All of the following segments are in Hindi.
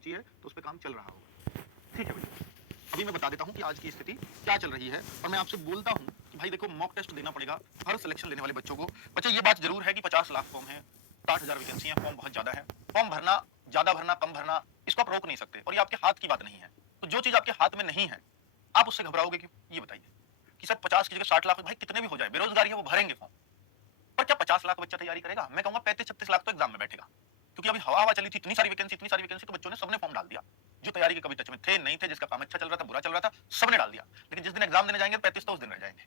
पहुंची है तो उस पर काम चल रहा होगा। ठीक है भैया, अभी मैं बता देता हूं कि आज की स्थिति क्या चल रही है और मैं आपसे बोलता हूं कि भाई देखो, मॉक टेस्ट देना पड़ेगा हर सिलेक्शन लेने वाले बच्चों को। बच्चे ये बात जरूर है कि 50 लाख फॉर्म है, 60,000 वैकेंसी है, फॉर्म बहुत ज्यादा है। फॉर्म भरना, ज्यादा भरना, कम भरना, इसको आप रोक नहीं सकते और ये आपके हाथ की बात नहीं है। तो जो चीज आपके हाथ में नहीं है आप उससे घबराओगे क्यों? ये बताइए कि सर 50 की जगह 60 लाख, भाई कितने भी हो जाए, बेरोजगारी है, वो भरेंगे फॉर्म। पर क्या 50 लाख बच्चा तैयारी करेगा? मैं कहूंगा 35-36 लाख तो एग्जाम में बैठेगा, क्योंकि अभी हवा हवा चली थी, इतनी सारी वैकेंसी तो बच्चों ने सबने फॉर्म डाल दिया। जो तैयारी के कभी टच में थे नहीं थे, जिसका काम अच्छा चल रहा था, बुरा चल रहा था, सबने डाल दिया। लेकिन जिस दिन एग्जाम देने जाएंगे 35 तो उस दिन रह जाएंगे।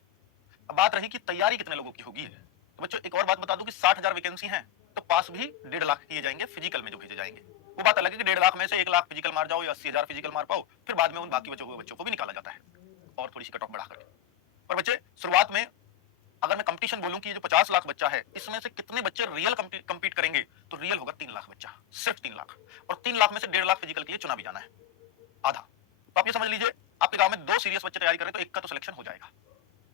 अब बात रही कि तैयारी कितने लोगों की होगी। तो बच्चों एक और बात बता दूं कि 60,000 वैकेंसी है तो पास भी 1.5 लाख किए जाएंगे फिजिकल में जो भेजे जाएंगे। वो बात अलग है कि 1.5 लाख में से 1 लाख फिजिकल मार जाओ या 80,000 फिजिकल मार पाओ, फिर बाद में उन बाकी बच्चों को भी निकाला जाता है और थोड़ी सी कट ऑफ बढ़ा करके। पर बच्चे शुरुआत में अगर मैं कंपटीशन बोलूं कि ये जो 50 लाख बच्चा है इसमें से कितने बच्चे रियल कंपीट करेंगे, तो रियल होगा 3 लाख बच्चा, सिर्फ 3 लाख। और 3 लाख में से 1.5 लाख फिजिकल के लिए चुना भी जाना है, आधा। तो आप ये समझ लीजिए, आपके गांव में 2 सीरियस बच्चे तैयारी कर रहे हैं तो एक का तो सिलेक्शन हो जाएगा,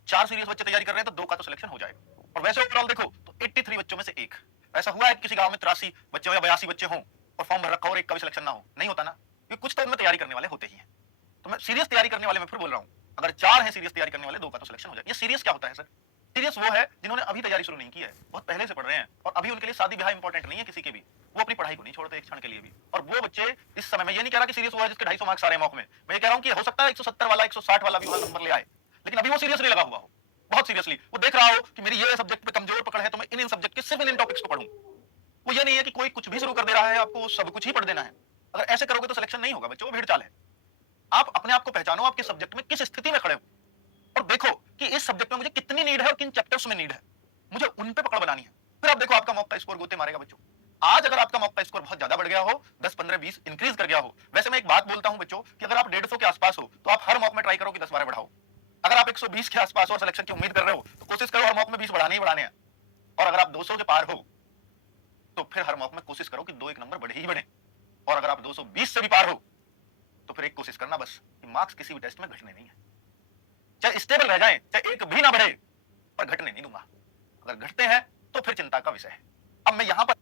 4 सीरियस बच्चे तैयारी कर रहे हैं तो 2 का तो सिलेक्शन हो जाएगा। और वैसे ओवरऑल देखो तो 83 बच्चों में से एक। ऐसा हुआ है कि किसी गांव में 83 बच्चे हो या 82 बच्चे हों और फॉर्म भर रखा हो और एक का भी सिलेक्शन ना हो? नहीं होता ना, क्योंकि कुछ तो उनमें तैयारी करने वाले होते ही हैं। तो मैं सीरियस तैयारी करने वाले में फिर बोल रहा हूं, अगर 4 हैं सीरियस तैयारी करने वाले, 2 का तो सिलेक्शन हो जाए। ये सीरियस क्या होता है सर? सीरियस वो है जिन्होंने अभी तैयारी शुरू नहीं की है, बहुत पहले से पढ़ रहे हैं और अभी उनके लिए शादी ब्याह इंपॉर्टेंट नहीं है किसी के भी, वो अपनी पढ़ाई को नहीं छोड़ते एक क्षण के लिए भी। और वो बच्चे इस समय, मैं ये नहीं कह रहा कि सीरियस वो है जिसके 250 मार्क्स आ रहे हैं मॉक में, मैं ये कह रहा हूं कि हो सकता है 170 वाला 160 वाला भी वाला नंबर ले आए, लेकिन अभी वो सीरियसली लगा हुआ हो, बहुत सीरियसली वो देख रहा हो कि मेरी ये सब्जेक्ट पे कमजोर पकड़ है तो मैं इन सब्जेक्ट के सिर्फ इन टॉपिक्स को पढ़ूं। वो ये नहीं है कि कोई कुछ भी शुरू कर दे रहा है, आपको सब कुछ ही पढ़ देना है। अगर ऐसे करोगे तो सिलेक्शन नहीं होगा बच्चों, वो भेड़ चाल है। आप अपने आप को पहचानो, आपके सब्जेक्ट में किस स्थिति में खड़े हो और देखो कि इस सब्जेक्ट में मुझे कितनी नीड है और किन चैप्टर्स में नीड है, मुझे उन पे पकड़ बनानी है। फिर आप देखो आपका मॉक का स्कोर गोते मारेगा बच्चों। आज अगर आपका मॉक का स्कोर बहुत ज्यादा बढ़ गया हो, 10 15 20 इंक्रीज कर गया हो, वैसे मैं एक बात बोलता हूं बच्चों कि अगर आप 150 के आसपास हो तो आप हर मॉक में ट्राई करो कि 10 12 बढ़ाओ। अगर आप 120 के आसपास और सिलेक्शन की उम्मीद कर रहे हो तो कोशिश करो हर मॉक में 20 बढ़ाने ही बढ़ाने हैं। और अगर आप 200 के पार हो तो फिर हर मॉक में कोशिश करो कि 2 1 नंबर बढ़े ही बढ़े। और अगर आप 220 से भी पार हो तो फिर एक कोशिश करना बस कि मार्क्स किसी भी टेस्ट में घटने नहीं है, चाहे स्टेबल रह जाए, चाहे एक भी ना बढ़े, पर घटने नहीं दूंगा। अगर घटते हैं तो फिर चिंता का विषय है। अब मैं यहां पर